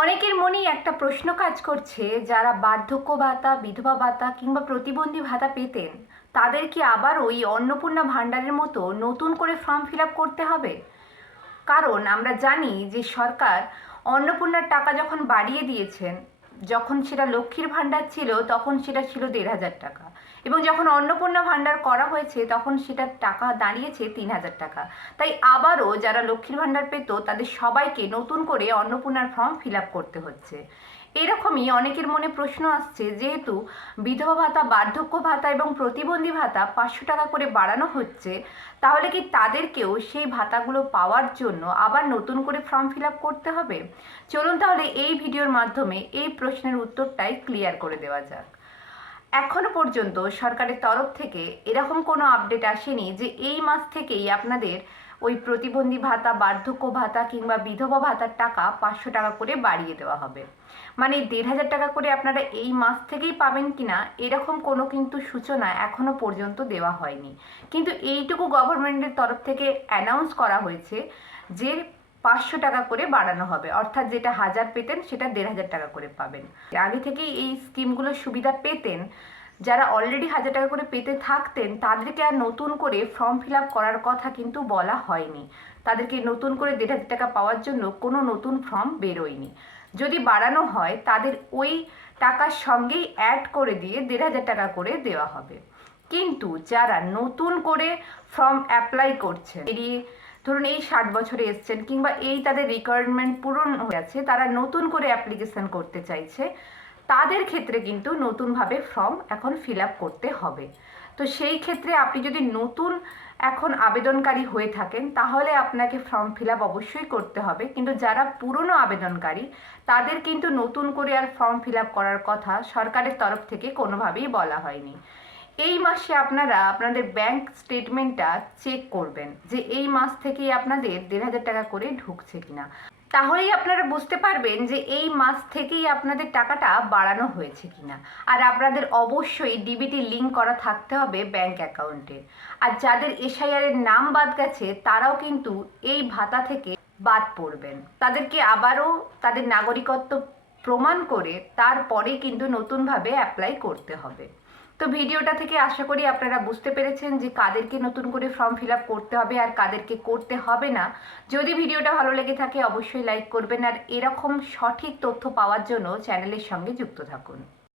অনেকের মনেই একটা প্রশ্ন কাজ করছে, যারা বার্ধক্য ভাতা, বিধবা ভাতা কিংবা প্রতিবন্ধী ভাতা পেতেন তাদের কি আবার ওই অন্নপূর্ণা ভাণ্ডারের মতো নতুন করে ফর্ম ফিল আপ করতে হবে? কারণ আমরা জানি যে সরকার অন্নপূর্ণার টাকা যখন বাড়িয়ে দিয়েছেন, যখন সেটা লক্ষ্মীর ভাণ্ডার ছিল তখন সেটা ছিল ১,৫০০ টাকা, এবং যখন অন্নপূর্ণা ভাণ্ডার করা হয়েছে তখন সেটার টাকা দাঁড়িয়েছে ৩,০০০ টাকা। তাই আবারও যারা লক্ষ্মীর ভাণ্ডার পেত তাদের সবাইকে নতুন করে অন্নপূর্ণার ফর্ম ফিল আপ করতে হচ্ছে। এরকমই অনেকের মনে প্রশ্ন আসছে, যেহেতু বিধবা ভাতা, বার্ধক্য ভাতা এবং প্রতিবন্ধী ভাতা ৫০০ টাকা করে বাড়ানো হচ্ছে, তাহলে কি তাদেরকেও সেই ভাতাগুলো পাওয়ার জন্য আবার নতুন করে ফর্ম ফিল আপ করতে হবে? চলুন তাহলে এই ভিডিওর মাধ্যমে এই প্রশ্নের উত্তরটাই ক্লিয়ার করে দেওয়া যাক। এখনো পর্যন্ত সরকারের তরফ থেকে এরকম কোনো আপডেট আসেনি যে এই মাস থেকেই আপনাদের ওই প্রতিবন্ধী ভাতা, বার্ধক্য ভাতা কিংবা বিধবা ভাতার টাকা ৫০০ টাকা করে বাড়িয়ে দেওয়া হবে। মানে ১,৫০০ টাকা করে আপনারা এই মাস থেকেই পাবেন কিনা এরকম কোনো কিন্তু সূচনা এখনো পর্যন্ত দেওয়া হয়নি। কিন্তু এইটুকু গভর্নমেন্টের তরফ থেকে অ্যানাউন্স করা হয়েছে যে ৫০০ টাকা করে বাড়ানো হবে, অর্থাৎ যেটা ১,০০০ পেতেন সেটা ১,৫০০ টাকা করে পাবেন। আগে থেকেই এই স্কিমগুলোর সুবিধা পেতেন, যারা অলরেডি ১,০০০ টাকা করে পেতে থাকতেন তাদেরকে আর নতুন করে ফর্ম ফিল আপ করার কথা কিন্তু বলা হয়নি। তাদেরকে নতুন করে ১,৫০০ টাকা পাওয়ার জন্য কোনো নতুন ফর্ম বেরোয়নি। যদি বাড়ানো হয় তাদের ওই টাকার সঙ্গেই অ্যাড করে দিয়ে ১,৫০০ টাকা করে দেওয়া হবে। কিন্তু যারা নতুন করে ফর্ম অ্যাপ্লাই করছে, ধরুন এই ৬০ বছরে এসছেন কিংবা এই তাদের রিকোয়ারমেন্ট পূরণ হয়ে আছে, তারা নতুন করে অ্যাপ্লিকেশন করতে চাইছে, তাদের ক্ষেত্রে কিন্তু নতুনভাবে ফর্ম এখন ফিল আপ করতে হবে। তো সেই ক্ষেত্রে আপনি যদি নতুন এখন আবেদনকারী হয়ে থাকেন তাহলে আপনাকে ফর্ম ফিল আপ অবশ্যই করতে হবে। কিন্তু যারা পুরনো আবেদনকারী তাদের কিন্তু নতুন করে আর ফর্ম ফিল আপ করার কথা সরকারের তরফ থেকে কোনোভাবেই বলা হয়নি। এই মাসে আপনারা আপনাদের ব্যাংক স্টেটমেন্টটা চেক করবেন যে এই মাস থেকেই আপনাদের ১,৫০০ টাকা করে ঢুকছে কিনা। তাহলেই আপনারা বুঝতে পারবেন যে এই মাস থেকেই আপনাদের টাকাটা বাড়ানো হয়েছে কিনা। আর আপনাদের অবশ্যই ডিবিটি লিঙ্ক করা থাকতে হবে ব্যাংক অ্যাকাউন্টে। আর যাদের এসআইআর এর নাম বাদ গেছে তারাও কিন্তু এই ভাতা থেকে বাদ পড়বেন। তাদেরকে আবারও তাদের নাগরিকত্ব প্রমাণ করে তারপরে কিন্তু নতুনভাবে অ্যাপ্লাই করতে হবে। তো ভিডিওটা থেকে আশা করি আপনারা বুঝতে পেরেছেন যে কাদেরকে নতুন করে ফর্ম ফিল আপ করতে হবে আর কাদেরকে করতে হবে না। যদি ভিডিওটা ভালো লেগে থাকে অবশ্যই লাইক করবেন, আর এরকম সঠিক তথ্য পাওয়ার জন্য চ্যানেলের সঙ্গে যুক্ত থাকুন।